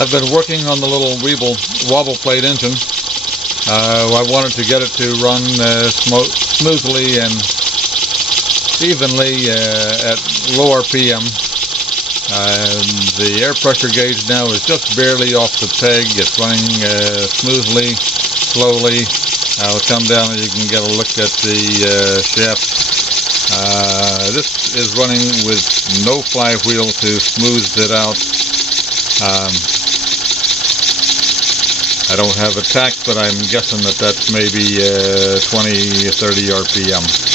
I've been working on the little Weeble wobble plate engine. I wanted to get it to run smoothly and evenly at low RPM. The air pressure gauge now is just barely off the peg. It's running smoothly, slowly. I'll come down and you can get a look at the shaft. This is running with no flywheel to smooth it out. I don't have a tach, but I'm guessing that that's maybe 20 or 30 RPM.